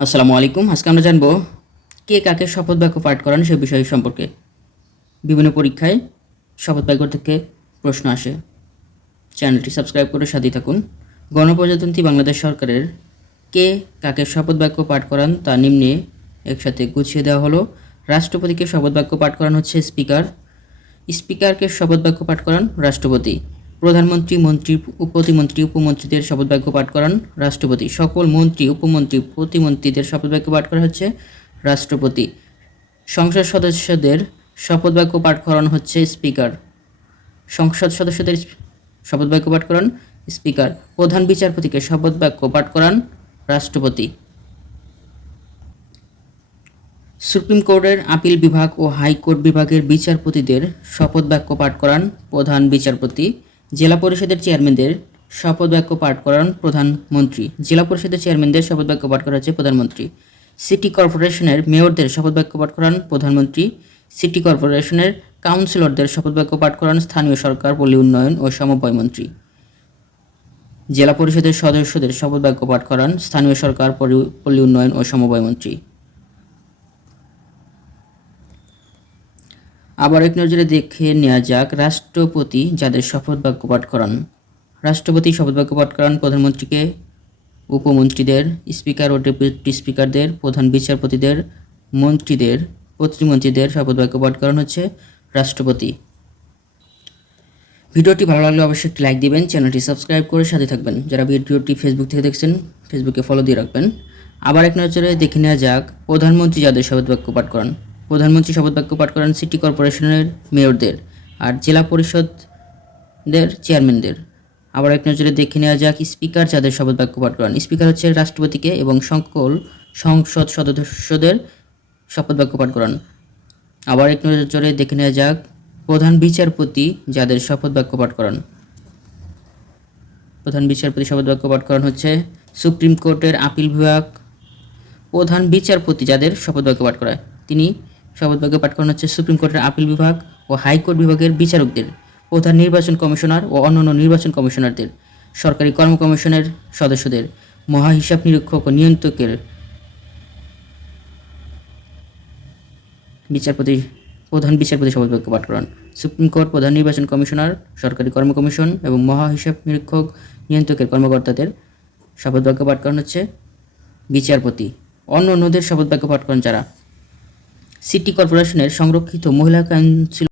আসসালামু আলাইকুম। আজকে আমরা জানবো কে কাকে শপথ বাক্য পাঠ করান সে বিষয় সম্পর্কে। বিভিন্ন পরীক্ষায় শপথ বাক্য থেকে প্রশ্ন আসে। চ্যানেলটি সাবস্ক্রাইব করে সাথে থাকুন। গণপ্রজাতন্ত্রী বাংলাদেশ সরকারের কে কাকে শপথ বাক্য পাঠ করান তা নিম্নে একসাথে গুছিয়ে দেওয়া হলো। রাষ্ট্রপতিকে শপথ বাক্য পাঠ করান হচ্ছে স্পিকার। স্পিকারকে শপথ বাক্য পাঠ করান রাষ্ট্রপতি। প্রধানমন্ত্রী, মন্ত্রী, প্রতিমন্ত্রী, উপমন্ত্রীদের শপথ বাক্য পাঠ করান রাষ্ট্রপতি। সকল মন্ত্রী, উপমন্ত্রী, প্রতিমন্ত্রীদের শপথ বাক্য পাঠ করা হচ্ছে রাষ্ট্রপতি। সংসদ সদস্যদের শপথ বাক্য পাঠ করানো হচ্ছে স্পিকার। সংসদ সদস্যদের শপথ বাক্য পাঠ করান স্পিকার। প্রধান বিচারপতিকে শপথ বাক্য পাঠ করান রাষ্ট্রপতি। সুপ্রিম কোর্টের আপিল বিভাগ ও হাইকোর্ট বিভাগের বিচারপতিদের শপথ বাক্য পাঠ করান প্রধান বিচারপতি। জেলা পরিষদের চেয়ারম্যানদের শপথ বাক্য পাঠ করান প্রধানমন্ত্রী। জেলা পরিষদের চেয়ারম্যানদের শপথ বাক্য পাঠ করা হচ্ছে প্রধানমন্ত্রী। সিটি কর্পোরেশনের মেয়রদের শপথ বাক্য পাঠ করান প্রধানমন্ত্রী। সিটি কর্পোরেশনের কাউন্সিলরদের শপথ বাক্য পাঠ করান স্থানীয় সরকার, পল্লী উন্নয়ন ও সমবায় মন্ত্রী। জেলা পরিষদের সদস্যদের শপথ বাক্য পাঠ করান স্থানীয় সরকার, পল্লী উন্নয়ন ও সমবায় মন্ত্রী। আবার এক নজরে দেখে নেওয়া যাক রাষ্ট্রপতি যাদের শপথ বাক্য পাঠ করান। রাষ্ট্রপতি শপথ বাক্য পাঠ করান প্রধানমন্ত্রীকে, উপমন্ত্রীদের, স্পিকার ও ডেপুটি স্পিকারদের, প্রধান বিচারপতিদের, মন্ত্রীদের, প্রতিমন্ত্রীদের শপথ বাক্য পাঠ করান হচ্ছে রাষ্ট্রপতি। ভিডিওটি ভালো লাগলে অবশ্যই একটি লাইক দিবেন, চ্যানেলটি সাবস্ক্রাইব করে সাথে থাকবেন। যারা ভিডিওটি ফেসবুক থেকে দেখছেন ফেসবুকে ফলো দিয়ে রাখবেন। আবার এক নজরে দেখে নেওয়া যাক প্রধানমন্ত্রী যাদের শপথ বাক্য পাঠ করান। প্রধানমন্ত্রী শপথ বাক্য পাঠ করান সিটি কর্পোরেশনের মেয়রদের আর জেলা পরিষদের চেয়ারম্যানদের। আবার এক নজরে দেখে নেওয়া যাক স্পিকার যাদের শপথ বাক্য পাঠ করান। স্পিকার হচ্ছে রাষ্ট্রপতিকে এবং সকল সংসদ সদস্যদের শপথ বাক্য পাঠ করান। আবার এক নজরে দেখে নেওয়া যাক প্রধান বিচারপতি যাদের শপথ বাক্য পাঠ করান। প্রধান বিচারপতি শপথ বাক্য পাঠ করান হচ্ছে সুপ্রিম কোর্টের আপিল বিভাগ। প্রধান বিচারপতি যাদের শপথ বাক্য পাঠ করায় তিনি শপথ বাক্য পাঠ করান হচ্ছে সুপ্রিম কোর্টের আপিল বিভাগ ও হাইকোর্ট বিভাগের বিচারকদের, প্রধান নির্বাচন কমিশনার ও অন্যান্য নির্বাচন কমিশনারদের, সরকারি কর্ম কমিশনের সদস্যদের, মহা হিসাব নিরীক্ষক ও নিয়ন্ত্রকের, প্রধান বিচারপতি শপথ বাক্য পাঠ করান। সুপ্রিম কোর্ট, প্রধান নির্বাচন কমিশনার, সরকারি কর্ম কমিশন এবং মহা হিসাব নিরীক্ষক নিয়ন্ত্রকের কর্মকর্তাদের শপথ বাক্য পাঠ করান হচ্ছে বিচারপতি। অন্যদের শপথ বাক্য পাঠ করেন যারা সিটি কর্পোরেশনের সংরক্ষিত মহিলা কাউন্সিল